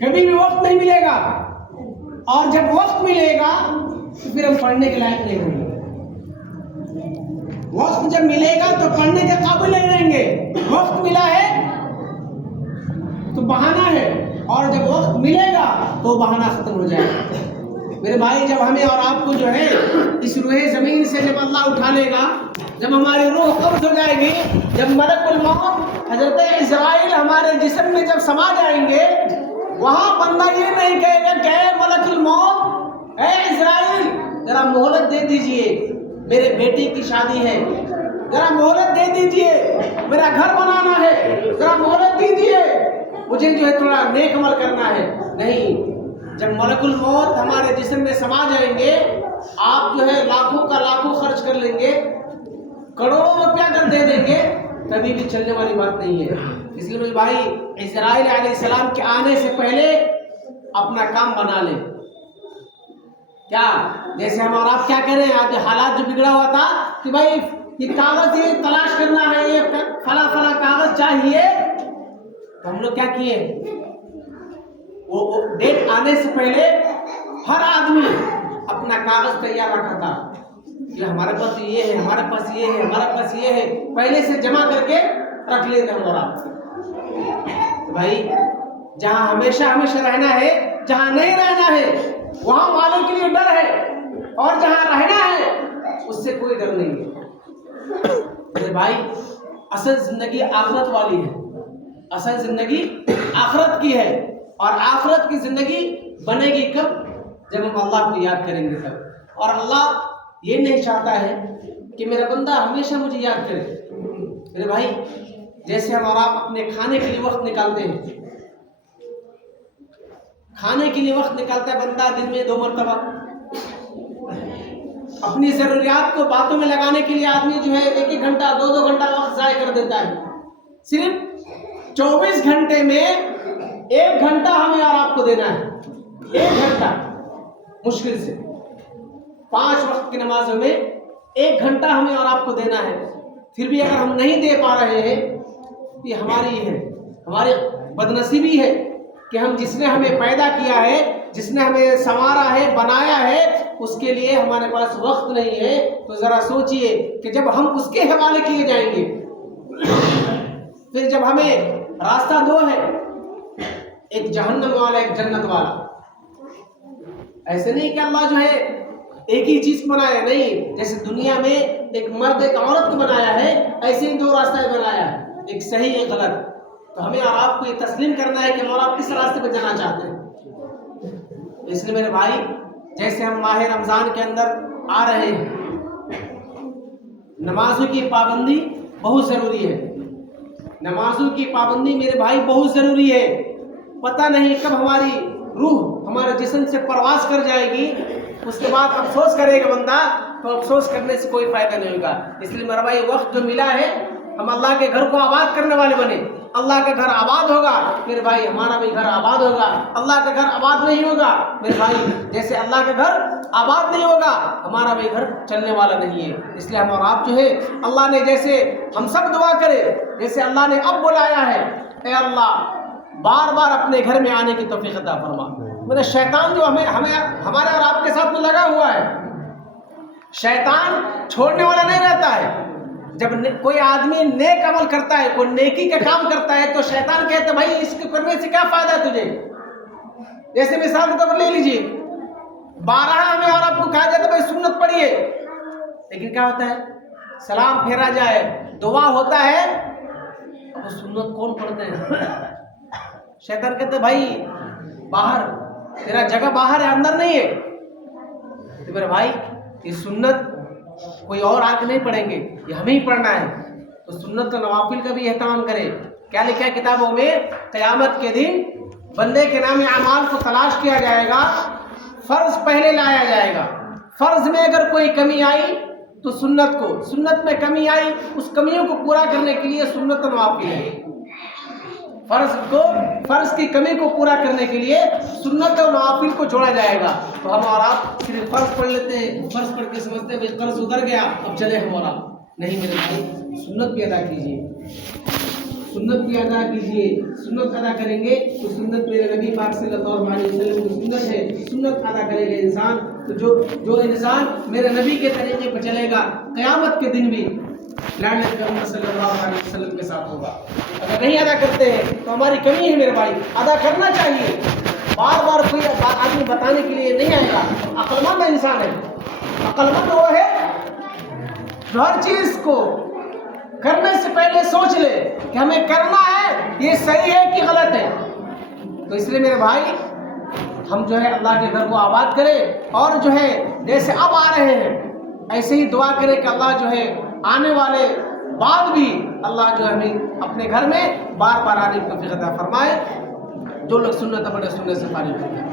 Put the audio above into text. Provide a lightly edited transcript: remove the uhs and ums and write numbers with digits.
کبھی بھی وقت نہیں ملے گا، اور جب وقت ملے گا تو پھر ہم پڑھنے کے لائق نہیں ہوں گے۔ وقت جب ملے گا تو پڑھنے کے قابل نہیں رہیں گے۔ وقت ملا ہے تو بہانہ ہے، اور جب وقت ملے گا تو بہانہ ختم ہو جائے گا۔ میرے بھائی، جب ہمیں اور آپ کو جو ہے اس روح زمین سے جب اللہ اٹھا لے گا، جب ہماری روح قبض ہو جائے گی، جب ملک الموت حضرت اسرائیل ہمارے جسم میں جب سما جائیں گے، وہاں بندہ یہ نہیں کہے گا کہ اے ملک الموت، اے اسرائیل ذرا مہلت دے دیجئے، میرے بیٹی کی شادی ہے، ذرا مہلت دے دیجئے، میرا گھر بنانا ہے، ذرا مہلت دیجئے، مجھے جو ہے تھوڑا نیک عمل کرنا ہے۔ نہیں، جب ملک الموت ہمارے جسم میں سما جائیں گے، آپ جو ہے لاکھوں کا لاکھوں خرچ کر لیں گے، کروڑوں روپیہ کر دے دیں گے، کبھی بھی چلنے والی بات نہیں ہے۔ اس لیے میرے بھائی، اسرائیل علیہ السلام کے آنے سے پہلے اپنا کام بنا لیں۔ کیا جیسے ہم اور آپ کیا کریں، آج حالات جو بگڑا ہوا تھا کہ بھائی یہ کاغذ یہ تلاش کرنا ہے، یہ فلاں فلاں کاغذ چاہیے، تو ہم لوگ کیا کیے، وہ ڈیٹ آنے سے پہلے ہر آدمی اپنا کاغذ تیار رکھا تھا کہ ہمارے پاس یہ ہے، ہمارے پاس یہ ہے، ہمارے پاس یہ ہے، پہلے سے جمع کر کے رکھ لیتے ہم اور آپ۔ بھائی، جہاں ہمیشہ ہمیشہ رہنا ہے، جہاں نہیں رہنا ہے وہاں والوں کے لیے ڈر ہے، اور جہاں رہنا ہے اس سے کوئی ڈر نہیں ہے۔ میرے بھائی، اصل زندگی آخرت والی ہے، اصل زندگی آخرت کی ہے، اور آخرت کی زندگی بنے گی کب؟ جب ہم اللہ کو یاد کریں گے تب۔ اور اللہ یہ نہیں چاہتا ہے کہ میرا بندہ ہمیشہ مجھے یاد کرے۔ میرے بھائی، جیسے ہم اور آپ اپنے کھانے کے لیے وقت نکالتے ہیں، کھانے کے لیے وقت نکالتا ہے بندہ دن میں 2 مرتبہ، اپنی ضروریات کو باتوں میں لگانے کے لیے آدمی جو ہے 1-1 گھنٹہ 2-2 گھنٹہ وقت ضائع کر دیتا ہے۔ صرف 24 گھنٹے میں 1 گھنٹہ ہمیں اور آپ کو دینا ہے، 1 گھنٹہ مشکل سے 5 وقت کی نمازوں میں 1 گھنٹہ ہمیں اور آپ کو دینا ہے۔ پھر بھی اگر ہم نہیں دے پا رہے ہیں، یہ ہماری ہے، ہماری بدنصیبی ہے کہ ہم جس نے ہمیں پیدا کیا ہے، جس نے ہمیں سنوارا ہے، بنایا ہے، اس کے لیے ہمارے پاس وقت نہیں ہے۔ تو ذرا سوچئے کہ جب ہم اس کے حوالے کیے جائیں گے، پھر جب ہمیں راستہ 2 ہے، ایک جہنم والا ایک جنت والا۔ ایسے نہیں کہ اللہ جو ہے ایک ہی چیز بنایا، نہیں، جیسے دنیا میں ایک مرد ایک عورت کو بنایا ہے، ایسے ہی 2 راستے بنایا ہے، ایک صحیح ایک غلط۔ تو ہمیں اور آپ کو یہ تسلیم کرنا ہے کہ ہم اور آپ کس راستے پہ جانا چاہتے ہیں۔ اس لیے میرے بھائی، جیسے ہم ماہ رمضان کے اندر آ رہے ہیں، نمازوں کی پابندی بہت ضروری ہے، نمازوں کی پابندی میرے بھائی بہت ضروری ہے۔ پتہ نہیں کب ہماری روح ہمارے جسم سے پرواز کر جائے گی، اس کے بعد افسوس کرے گا بندہ، تو افسوس کرنے سے کوئی فائدہ نہیں ہوگا۔ اس لیے میرا بھائی، وقت جو ملا ہے، ہم اللہ کے گھر کو آباد کرنے والے بنے۔ اللہ کا گھر آباد ہوگا میرے بھائی، ہمارا بھی گھر آباد ہوگا۔ اللہ کا گھر آباد نہیں ہوگا میرے بھائی، جیسے اللہ کا گھر آباد نہیں ہوگا، ہمارا بھی گھر چلنے والا نہیں ہے۔ اس لیے ہم اور آپ جو ہے، اللہ نے جیسے ہم سب دعا کرے، جیسے اللہ نے اب بلایا ہے، اے اللہ بار بار اپنے گھر میں آنے کی توفیق عطا فرما۔ میرا شیطان جو ہمارے اور آپ کے ساتھ میں لگا ہوا ہے، شیطان چھوڑنے والا نہیں رہتا ہے۔ جب کوئی آدمی نیک عمل کرتا ہے، کوئی نیکی کا کام کرتا ہے، تو شیطان کہتا ہے بھائی اس کے کرنے سے کیا فائدہ ہے تجھے۔ جیسے مثال کے طور پر لے لیجیے، 12 ہمیں اور آپ کو کہا جاتا ہے بھائی سنت پڑھیے، لیکن کیا ہوتا ہے، سلام پھیرا جائے، دعا ہوتا ہے، اب سنت کون پڑھتے ہیں؟ شیطان کہتا ہے بھائی باہر، تیرا جگہ باہر ہے، اندر نہیں ہے۔ تو میرے بھائی، یہ سنت کوئی اور آگے نہیں پڑھیں گے، یہ ہمیں ہی پڑھنا ہے۔ تو سنت و نوافل کا بھی اہتمام کرے۔ کیا لکھا ہے کتابوں میں، قیامت کے دن بندے کے نام اعمال کو تلاش کیا جائے گا، فرض پہلے لایا جائے گا، فرض میں اگر کوئی کمی آئی تو سنت کو، سنت میں کمی آئی اس کمیوں کو پورا کرنے کے لیے سنت و نوافل ہے۔ فرض کی کمی کو پورا کرنے کے لیے سنت و نوافل کو جوڑا جائے گا۔ تو ہم اور آپ صرف فرض پڑھ لیتے ہیں، فرض پڑھ کے سمجھتے ہیں قرض اتر گیا اب چلے ہم اور آپ، نہیں میرے بھائی، سنت بھی ادا کیجیے، سنت بھی ادا کیجیے۔ سنت ادا کریں گے تو سنت میرے نبی پاک صلی اللہ علیہ وسلم کی سنت ہے، سنت ادا کرے گا انسان، تو جو انسان میرے نبی کے طریقے پر چلے گا قیامت کے دن بھی لعنت محمد صلی اللہ علیہ وسلم کے ساتھ ہوگا۔ اگر نہیں ادا کرتے ہیں تو ہماری کمی ہے میرے بھائی، ادا کرنا چاہیے۔ بار بار کوئی آدمی بتانے کے لیے نہیں آئے گا۔ عقل مند انسان ہے، عقل مند وہ ہے جو ہر چیز کو کرنے سے پہلے سوچ لے کہ ہمیں کرنا ہے، یہ صحیح ہے کہ غلط ہے۔ تو اس لیے میرے بھائی ہم جو ہے اللہ کے گھر کو آباد کریں، اور جو ہے جیسے اب آ رہے ہیں ایسے ہی دعا کریں کہ اللہ جو ہے آنے والے بعد بھی اللہ جو ہے ہمیں اپنے گھر میں بار بار آنے کی توفیق عطا فرمائے۔ جو لوگ سنت پڑھے سننے سے فارغ ہیں۔